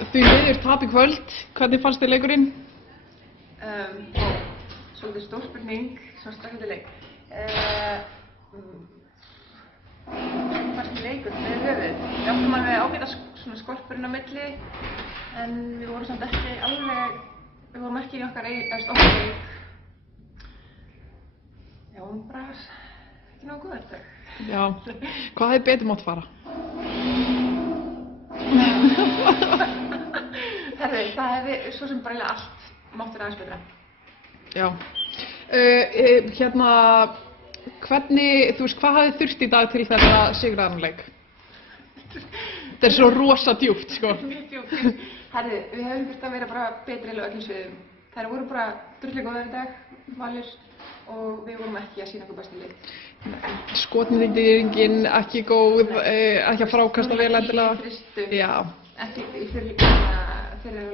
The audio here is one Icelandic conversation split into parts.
Því miður tap í kvöld. Hvernig fannst þér leikurinn? Svolítið stór spurning, svo strakkandi leik. Hvernig fannst þér leikur með höfuð? Við áttum alveg ágæta svona skorpurinn á milli, en við vorum samt ekki alveg, við vorum ekki í okkar leik. Já, bara ekki nógu góð þetta. Já. Hvað hefði betur mátt fara? Herðu, það hefði svo sem bara eiginlega allt mátt vera aðeins betra. Já. Hvernig, þú veist, hvað hafði þurft í dag til þess að sigra þennan leik? Þetta er svo rosa djúpt, sko. Mjög djúpt. Herðu, við hefum þurft að vera bara betri á öllum sviðum. Þær voru bara drullu góðar í dag, Valur, og við vorum ekki að sýna okkur bestu leik. Skotnýtingin ekki góð, ekki að frákasta vel endilega. Ekki í fyrstu. Já. Ekki í fyrir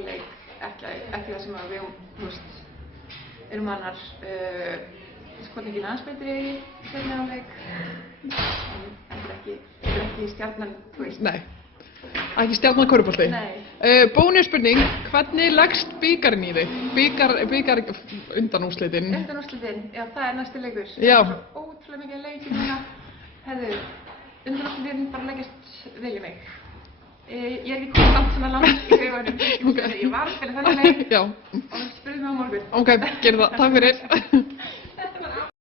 leik, ekki það sem við, þú veist, erum annar. Skotningin aðeins betri í fyrir leik, en þetta er ekki stjarnan, þú veist. Nei, ekki stjarnan körfubolti. Nei. Bónusspurning, hvernig leggst bikarinn í þig? Bikar undanúrslitin. Undanúrslitin, já, það er næsti leikur. Já. Það er svo ótrúlega mikið leikir núna. Hefðu, undanúrslitin bara leggjast vel í mig. Ég er ekki komið samt svona langt í hugunum. Ég var að spila þennan leik. Já. Og spurði mig á morgun. Ok, gerðu það. Takk fyrir.